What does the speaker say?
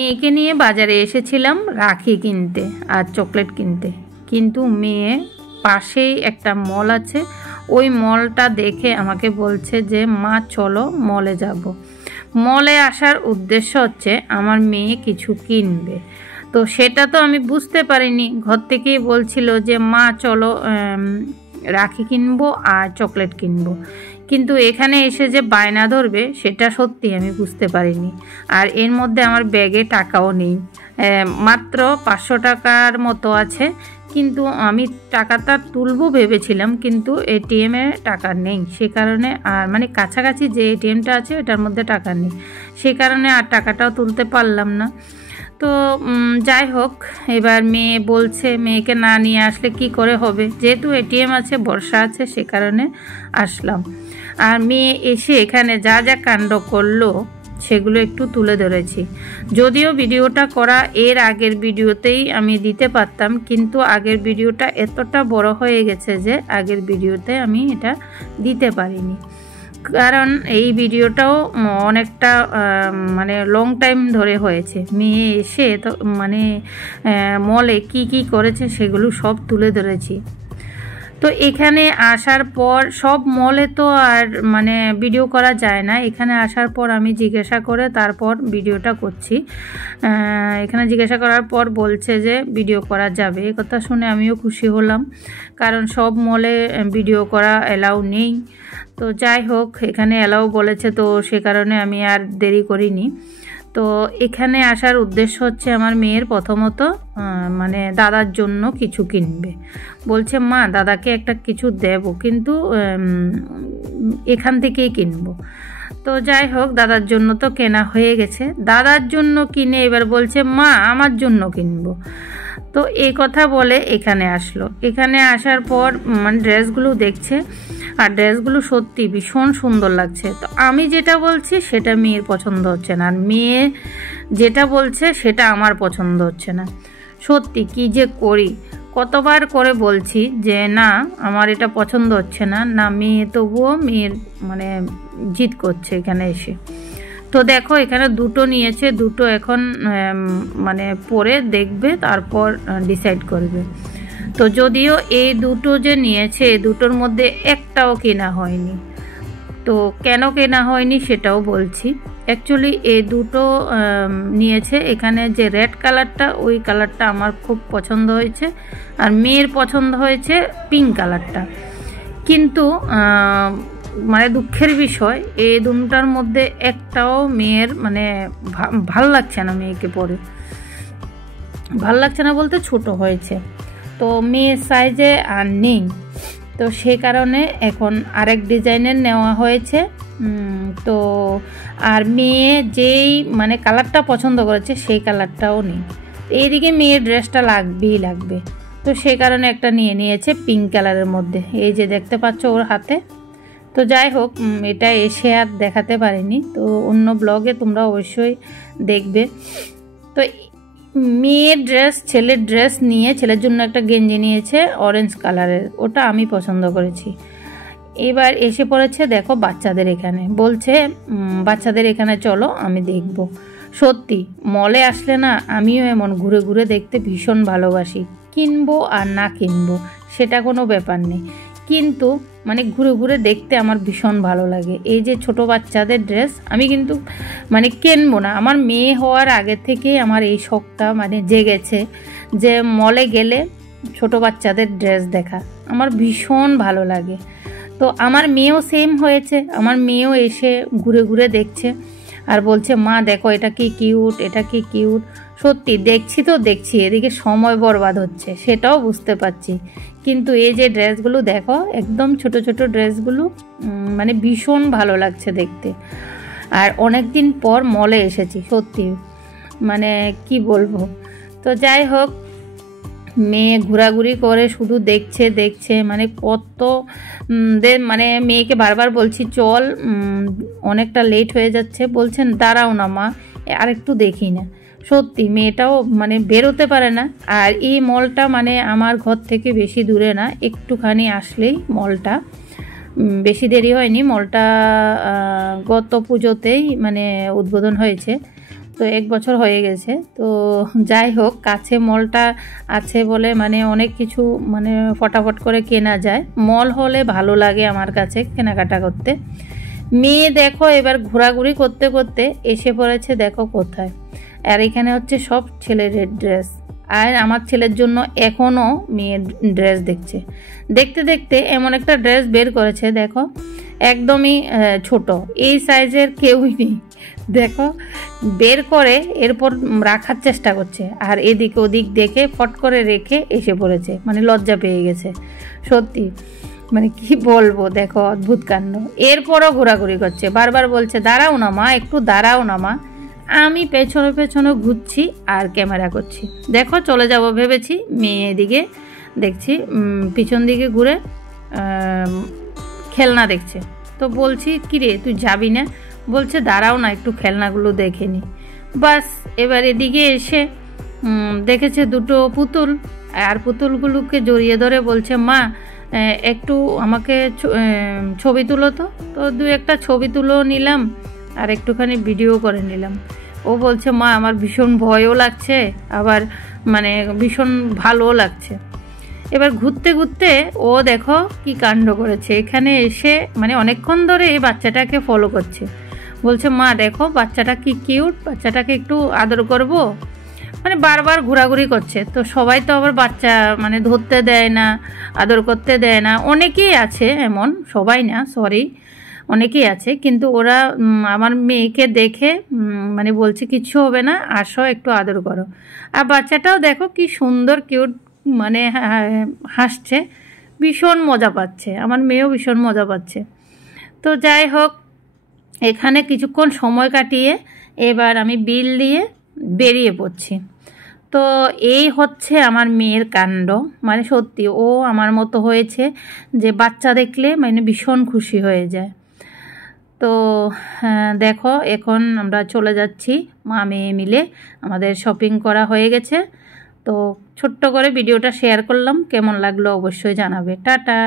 মেয়েকে নিয়ে বাজারে এসেছিলাম রাখি কিনতে আর চকলেট কিনতে, কিন্তু মেয়ে পাশেই একটা মল আছে, ওই মলটা দেখে আমাকে বলছে যে মা চলো মলে যাব। মলে আসার উদ্দেশ্য হচ্ছে আমার মেয়ে কিছু কিনবে, তো সেটা তো আমি বুঝতে পারিনি। ঘর থেকেই বলছিল যে মা চলো রাখি কিনবো আর চকলেট কিনবো, কিন্তু এখানে এসে যে বায়না ধরবে সেটা সত্যি আমি বুঝতে পারিনি। আর এর মধ্যে আমার ব্যাগে টাকাও নেই, মাত্র 500 টাকার মতো আছে, কিন্তু আমি টাকাটা তুলবো ভেবেছিলাম, কিন্তু এটিএমে টাকা নেই, সে কারণে আর মানে কাছাকাছি যে এটিএমটা আছে ওটার মধ্যে টাকা নেই, সে কারণে আর টাকাটাও তুলতে পারলাম না। তো যাই হোক, এবার মেয়ে বলছে মেয়েকে না নিয়ে আসলে কি করে হবে, যেহেতু এটিএম আছে ভরসা আছে, সে কারণে আসলাম। আর মেয়ে এসে এখানে যা যা কাণ্ড করলো সেগুলো একটু তুলে ধরেছি। যদিও ভিডিওটা করা এর আগের ভিডিওতেই আমি দিতে পারতাম, কিন্তু আগের ভিডিওটা এতটা বড় হয়ে গেছে যে আগের ভিডিওতে আমি এটা দিতে পারিনি, কারণ এই ভিডিওটাও অনেকটা মানে লং টাইম ধরে হয়েছে। মেয়ে এসে তো মানে মলে কি কি করেছে সেগুলো সব তুলে ধরেছি। তো এখানে আসার পর সব মলে তো আর মানে ভিডিও করা যায় না, এখানে আসার পর আমি জিজ্ঞাসা করে তারপর ভিডিওটা করছি। এখানে জিজ্ঞাসা করার পর বলছে যে ভিডিও করা যাবে, এই কথা শুনে আমিও খুশি হলাম, কারণ সব মলে ভিডিও করা অ্যালাউ নেই। তো যাই হোক, এখানে অ্যালাউ বলেছে, তো সে কারণে আমি আর দেরি করিনি। তো এখানে আসার উদ্দেশ্য হচ্ছে আমার মেয়ের প্রথমত মানে দাদার জন্য কিছু কিনবে, বলছে মা দাদাকে একটা কিছু দেব, কিন্তু এখান থেকেই কিনবো। তো যাই হোক, দাদার জন্য তো কেনা হয়ে গেছে, দাদার জন্য কিনে এবার বলছে মা আমার জন্য কিনবো। তো এই কথা বলে এখানে আসলো। এখানে আসার পর মানে ড্রেসগুলো দেখছে, আর ড্রেসগুলো সত্যি ভীষণ সুন্দর লাগছে। তো আমি যেটা বলছি সেটা মেয়ের পছন্দ হচ্ছে না, আর মেয়ে যেটা বলছে সেটা আমার পছন্দ হচ্ছে না। সত্যি কি যে করি, কতবার করে বলছি যে না আমার এটা পছন্দ হচ্ছে না, না মেয়ে তবুও মেয়ের মানে জিদ করছে এখানে এসে। তো দেখো এখানে দুটো নিয়েছে, দুটো এখন মানে পরে দেখবে, তারপর ডিসাইড করবে। তো যদিও এই দুটো যে নিয়েছে এই দুটোর মধ্যে একটাও কেনা হয়নি, তো কেন কেনা হয়নি সেটাও বলছি। অ্যাকচুয়ালি এই দুটো নিয়েছে, এখানে যে রেড কালারটা ওই কালারটা আমার খুব পছন্দ হয়েছে, আর মেয়ের পছন্দ হয়েছে পিঙ্ক কালারটা। কিন্তু মানে দুঃখের বিষয় এই দুটোটার মধ্যে একটাও মেয়ের মানে ভাল লাগছে না, মেয়েকে পরে ভাল লাগছে না বলতে ছোট হয়েছে, তো মেয়ের সাইজে আর নেই। তো সেই কারণে এখন আরেক ডিজাইনের নেওয়া হয়েছে। তো আর মেয়ে যেই মানে কালারটা পছন্দ করেছে সেই কালারটাও নেই, এইদিকে মেয়ের ড্রেসটা লাগবেই লাগবে, তো সেই কারণে একটা নিয়ে নিয়েছে পিঙ্ক কালারের মধ্যে, এই যে দেখতে পাচ্ছ ওর হাতে। তো যাই হোক, এটা এসে আর দেখাতে পারিনি, তো অন্য ব্লগে তোমরা অবশ্যই দেখবে। তো মেয়ের ড্রেস ছেলের ড্রেস নিয়ে ছেলের জন্য একটা গেঞ্জি নিয়েছে অরেঞ্জ কালারের, ওটা আমি পছন্দ করেছি। এবার এসে পড়েছে দেখো বাচ্চাদের এখানে, বলছে বাচ্চাদের এখানে চলো আমি দেখব। সত্যি মলে আসলে না আমিও এমন ঘুরে ঘুরে দেখতে ভীষণ ভালোবাসি, কিনবো আর না কিনবো সেটা কোনো ব্যাপার নেই, কিন্তু মানে ঘুরে ঘুরে দেখতে আমার ভীষণ ভালো লাগে। এই যে ছোট বাচ্চাদের ড্রেস আমি কিন্তু মানে কিনবো না, আমার মেয়ে হওয়ার আগে থেকেই আমার এই শখটা মানে জেগেছে যে মলে গেলে ছোট বাচ্চাদের ড্রেস দেখা আমার ভীষণ ভালো লাগে। তো আমার মেয়েও সেম হয়েছে, আমার মেয়েও এসে ঘুরে ঘুরে দেখছে আর বলছে মা দেখো এটা কি কিউট, এটা কি কিউট। সত্যি দেখছি তো দেখছি, এদিকে সময় বরবাদ হচ্ছে সেটাও বুঝতে পারছি, কিন্তু এই যে ড্রেসগুলো দেখো একদম ছোট ছোট ড্রেসগুলো মানে ভীষণ ভালো লাগছে দেখতে। আর অনেক দিন পর মলে এসেছি সত্যি, মানে কি বলবো। তো যাই হোক, মেয়ে ঘোরাঘুরি করে শুধু দেখছে দেখছে, মানে কত মানে মেয়েকে বারবার বলছি চল, অনেকটা লেট হয়ে যাচ্ছে, বলছেন দাঁড়াও না মা আর একটু দেখি না। সত্যি মেয়েটাও মানে বেরোতে পারে না, আর এই মলটা মানে আমার ঘর থেকে বেশি দূরে না, একটুখানি আসলেই মলটা, বেশি দেরি হয়নি, মলটা গত পুজোতেই মানে উদ্বোধন হয়েছে। তো 1 বছর হয়ে গেছে। তো যাই হোক, কাছে মলটা আছে বলে মানে অনেক কিছু মানে ফটাফট করে কেনা যায়। মল হলে ভালো লাগে আমার কাছে কেনাকাটা করতে। মেয়ে দেখো এবার ঘোরাঘুরি করতে করতে এসে পড়েছে দেখো কোথায়, আর এখানে হচ্ছে সব ছেলেদের ড্রেস। আর আমার ছেলের জন্য এখনও মেয়ের ড্রেস দেখছে। দেখতে দেখতে এমন একটা ড্রেস বের করেছে দেখো, একদমই ছোট, এই সাইজের কেউই নেই। দেখো বের করে এরপর রাখার চেষ্টা করছে, আর এদিক ওদিক দেখে ফট করে রেখে এসে পড়েছে, মানে লজ্জা পেয়ে গেছে সত্যি। মানে কি বলবো, দেখো অদ্ভুত কাণ্ড। এরপরও ঘোরাঘুরি করছে, বারবার বলছে দাঁড়াও না মা, একটু দাঁড়াও না মা। আমি পেছনে পেছনে ঘুরছি আর ক্যামেরা করছি। দেখো চলে যাব ভেবেছি, মেয়ে এদিকে দেখছি পিছন দিকে ঘুরে খেলনা দেখছে। তো বলছি কিরে তুই যাবি না? বলছে দাঁড়াও না একটু খেলনাগুলো দেখে নি। বাস এবার এদিকে এসে দেখেছে দুটো পুতুল, আর পুতুলগুলোকে জড়িয়ে ধরে বলছে মা একটু আমাকে ছবি তুলো। তো তো 2-1টা ছবি তুলো নিলাম আর একটুখানি ভিডিও করে নিলাম। ও বলছে মা আমার ভীষণ ভয়ও লাগছে, আবার মানে ভীষণ ভালোও লাগছে। এবার ঘুরতে ঘুরতে ও দেখো কি কাণ্ড করেছে, এখানে এসে মানে অনেকক্ষণ ধরে এই বাচ্চাটাকে ফলো করছে। বলছে মা দেখো বাচ্চাটা কি কিউট, বাচ্চাটাকে একটু আদর করব। মানে বারবার ঘোরাঘুরি করছে। তো সবাই তো আবার বাচ্চা মানে ধরতে দেয় না, আদর করতে দেয় না। অনেকেই আছে এমন, সবাই না, সরি, অনেকেই আছে। কিন্তু ওরা আমার মেয়েকে দেখে মানে বলছে কিচ্ছু হবে না, আসো একটু আদর করো। আর বাচ্চাটাও দেখো কি সুন্দর কিউট, মানে হাসছে, ভীষণ মজা পাচ্ছে। আমার মেয়েও ভীষণ মজা পাচ্ছে। তো যাই হোক, এখানে কিছুক্ষণ সময় কাটিয়ে এবার আমি বিল দিয়ে বেরিয়ে পড়ছি। তো এই হচ্ছে আমার মেয়ের কাণ্ড। মানে সত্যি ও আমার মতো হয়েছে, যে বাচ্চা দেখলে মানে ভীষণ খুশি হয়ে যায়। তো দেখো এখন আমরা চলে যাচ্ছি মা মেয়ে মিলে, আমাদের শপিং করা হয়ে গেছে। তো ছোট্ট করে ভিডিওটা শেয়ার করলাম, কেমন লাগলো অবশ্যই জানাবে। টাটা।